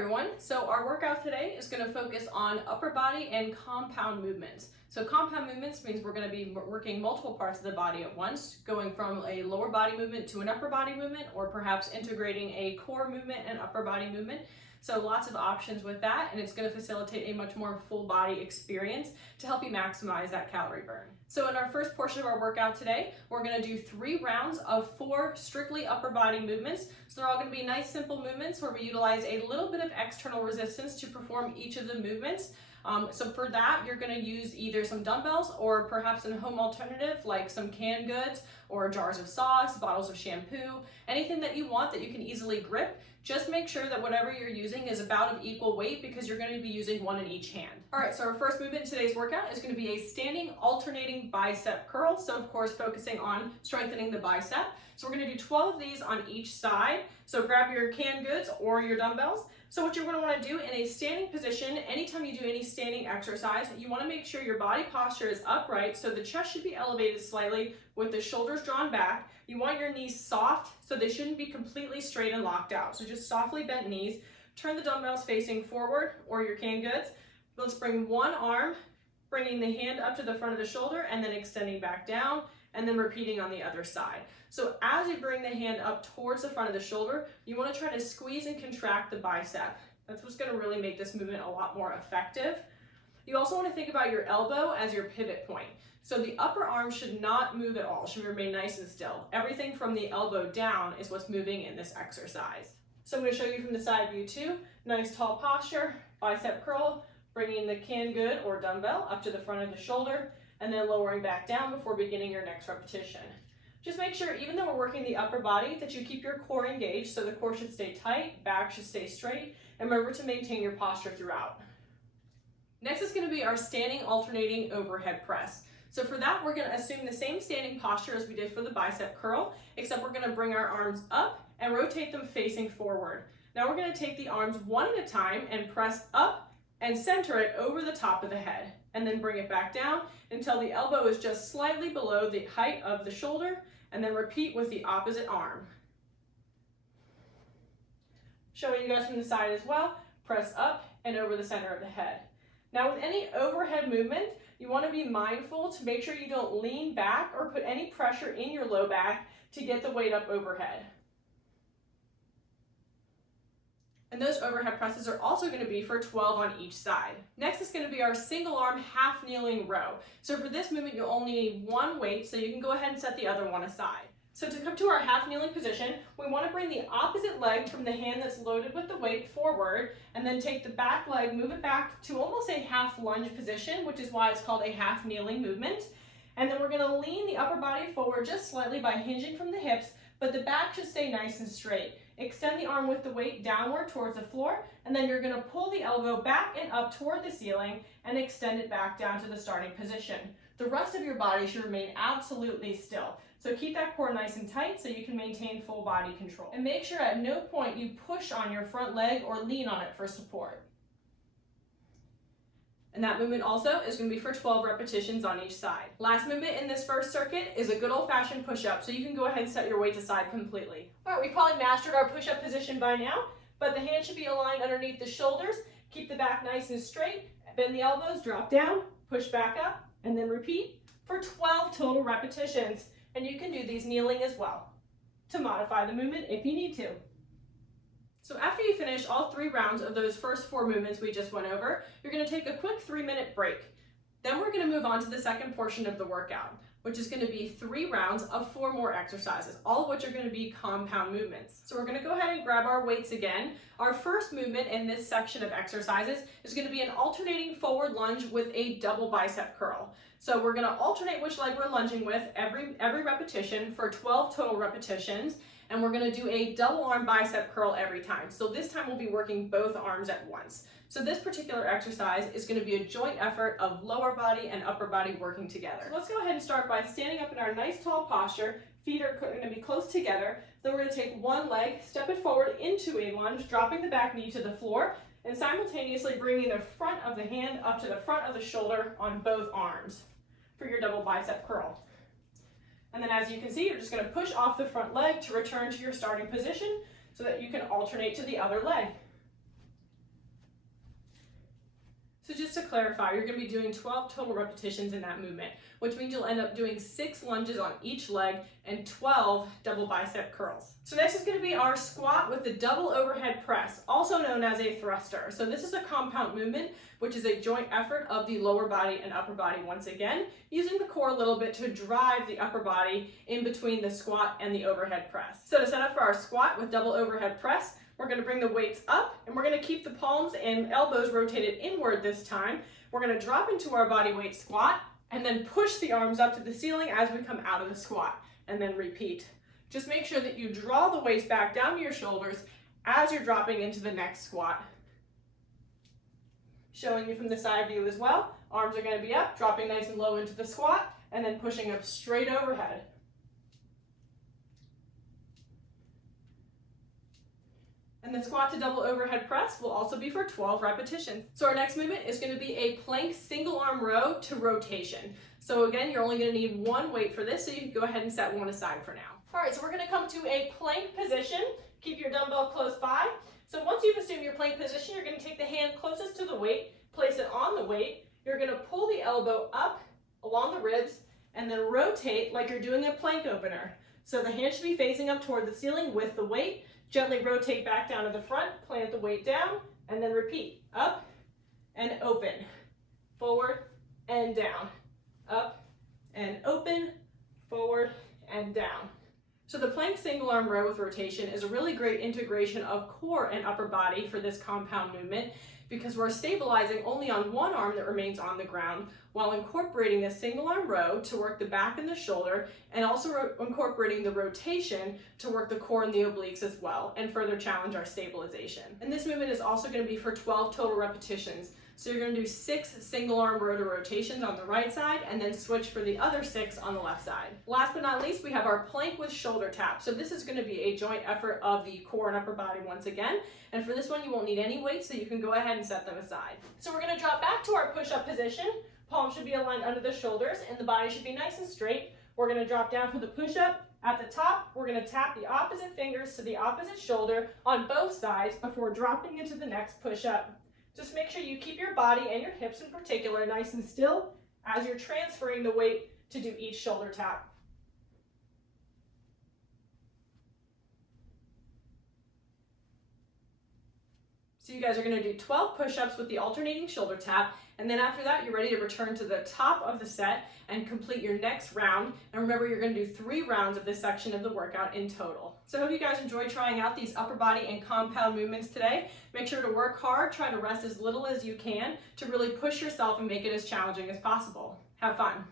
everyone. So our workout today is going to focus on upper body and compound movements. So compound movements means we're going to be working multiple parts of the body at once, going from a lower body movement to an upper body movement, or perhaps integrating a core movement and upper body movement. So lots of options with that, and it's going to facilitate a much more full body experience to help you maximize that calorie burn. So in our first portion of our workout today, we're going to do 3 rounds of 4 strictly upper body movements. So they're all going to be nice simple movements where we utilize a little bit of external resistance to perform each of the movements. So for that, you're going to use either some dumbbells or perhaps a home alternative like some canned goods or jars of sauce, bottles of shampoo, anything that you want that you can easily grip. Just make sure that whatever you're using is about of equal weight because you're going to be using one in each hand. All right, so our first movement in today's workout is going to be a standing alternating bicep curl. So of course, focusing on strengthening the bicep. So we're going to do 12 of these on each side. So grab your canned goods or your dumbbells. So what you're going to want to do in a standing position, anytime you do any standing exercise, you want to make sure your body posture is upright. So the chest should be elevated slightly with the shoulders drawn back. You want your knees soft, so they shouldn't be completely straight and locked out. So just softly bent knees. Turn the dumbbells facing forward or your canned goods. Let's bring one arm, bringing the hand up to the front of the shoulder and then extending back down, and then repeating on the other side. So as you bring the hand up towards the front of the shoulder, you want to try to squeeze and contract the bicep. That's what's going to really make this movement a lot more effective. You also want to think about your elbow as your pivot point. So the upper arm should not move at all, should remain nice and still. Everything from the elbow down is what's moving in this exercise. So I'm going to show you from the side view too. Nice tall posture, bicep curl, bringing the canned good or dumbbell up to the front of the shoulder, and then lowering back down before beginning your next repetition. Just make sure, even though we're working the upper body, that you keep your core engaged, so the core should stay tight, back should stay straight, and remember to maintain your posture throughout. Next is going to be our standing alternating overhead press. So for that, we're going to assume the same standing posture as we did for the bicep curl, except we're going to bring our arms up and rotate them facing forward. Now we're going to take the arms one at a time and press up and center it over the top of the head, and then bring it back down until the elbow is just slightly below the height of the shoulder, and then repeat with the opposite arm. Showing you guys from the side as well, press up and over the center of the head. Now with any overhead movement, you want to be mindful to make sure you don't lean back or put any pressure in your low back to get the weight up overhead. And those overhead presses are also going to be for 12 on each side. Next is going to be our single arm half kneeling row. So for this movement, you'll only need one weight, so you can go ahead and set the other one aside. So to come to our half kneeling position, we want to bring the opposite leg from the hand that's loaded with the weight forward, and then take the back leg, move it back to almost a half lunge position, which is why it's called a half kneeling movement. And then we're going to lean the upper body forward just slightly by hinging from the hips, but the back should stay nice and straight. Extend the arm with the weight downward towards the floor, and then you're going to pull the elbow back and up toward the ceiling and extend it back down to the starting position. The rest of your body should remain absolutely still. So keep that core nice and tight so you can maintain full body control. And make sure at no point you push on your front leg or lean on it for support. And that movement also is going to be for 12 repetitions on each side. Last movement in this first circuit is a good old-fashioned push-up, so you can go ahead and set your weights aside completely. All right, we probably mastered our push-up position by now, but the hands should be aligned underneath the shoulders. Keep the back nice and straight. Bend the elbows, drop down, push back up, and then repeat for 12 total repetitions. And you can do these kneeling as well to modify the movement if you need to. So after you finish all 3 rounds of those first 4 movements we just went over, you're going to take a quick 3-minute break. Then we're going to move on to the second portion of the workout, which is going to be 3 rounds of 4 more exercises, all of which are going to be compound movements. So we're going to go ahead and grab our weights again. Our first movement in this section of exercises is going to be an alternating forward lunge with a double bicep curl. So we're going to alternate which leg we're lunging with every repetition for 12 total repetitions. And we're going to do a double arm bicep curl every time. So this time we'll be working both arms at once. So this particular exercise is going to be a joint effort of lower body and upper body working together. So let's go ahead and start by standing up in our nice tall posture. Feet are going to be close together. Then we're going to take one leg, step it forward into a lunge, dropping the back knee to the floor, and simultaneously bringing the front of the hand up to the front of the shoulder on both arms for your double bicep curl. And then as you can see, you're just going to push off the front leg to return to your starting position so that you can alternate to the other leg. clarify, you're going to be doing 12 total repetitions in that movement, which means you'll end up doing 6 lunges on each leg and 12 double bicep curls. So next is going to be our squat with the double overhead press, also known as a thruster. So this is a compound movement, which is a joint effort of the lower body and upper body once again, using the core a little bit to drive the upper body in between the squat and the overhead press. So to set up for our squat with double overhead press, we're going to bring the weights up and we're going to keep the palms and elbows rotated inward this time. We're going to drop into our body weight squat and then push the arms up to the ceiling as we come out of the squat, and then repeat. Just make sure that you draw the waist back down to your shoulders as you're dropping into the next squat. Showing you from the side view as well, arms are going to be up, dropping nice and low into the squat, and then pushing up straight overhead. And the squat to double overhead press will also be for 12 repetitions. So our next movement is going to be a plank single arm row to rotation. So again, you're only going to need one weight for this, so you can go ahead and set one aside for now. All right, so we're going to come to a plank position. Keep your dumbbell close by. So once you've assumed your plank position, you're going to take the hand closest to the weight, place it on the weight. You're going to pull the elbow up along the ribs and then rotate like you're doing a plank opener. So the hand should be facing up toward the ceiling with the weight. Gently rotate back down to the front, plant the weight down, and then repeat. Up and open, forward and down, up and open, forward and down. So the plank single arm row with rotation is a really great integration of core and upper body for this compound movement, because we're stabilizing only on one arm that remains on the ground while incorporating a single arm row to work the back and the shoulder, and also incorporating the rotation to work the core and the obliques as well, and further challenge our stabilization. And this movement is also going to be for 12 total repetitions. So you're going to do 6 single arm row to rotations on the right side and then switch for the other 6 on the left side. Last but not least, we have our plank with shoulder tap. So this is going to be a joint effort of the core and upper body once again. And for this one, you won't need any weight, so you can go ahead and set them aside. So we're going to drop back to our push-up position. Palms should be aligned under the shoulders and the body should be nice and straight. We're going to drop down for the push-up. At the top, we're going to tap the opposite fingers to the opposite shoulder on both sides before dropping into the next push-up. Just make sure you keep your body and your hips in particular nice and still as you're transferring the weight to do each shoulder tap. So you guys are going to do 12 push-ups with the alternating shoulder tap, and then after that you're ready to return to the top of the set and complete your next round. And remember, you're going to do 3 rounds of this section of the workout in total. So I hope you guys enjoyed trying out these upper body and compound movements today. Make sure to work hard, try to rest as little as you can to really push yourself and make it as challenging as possible. Have fun.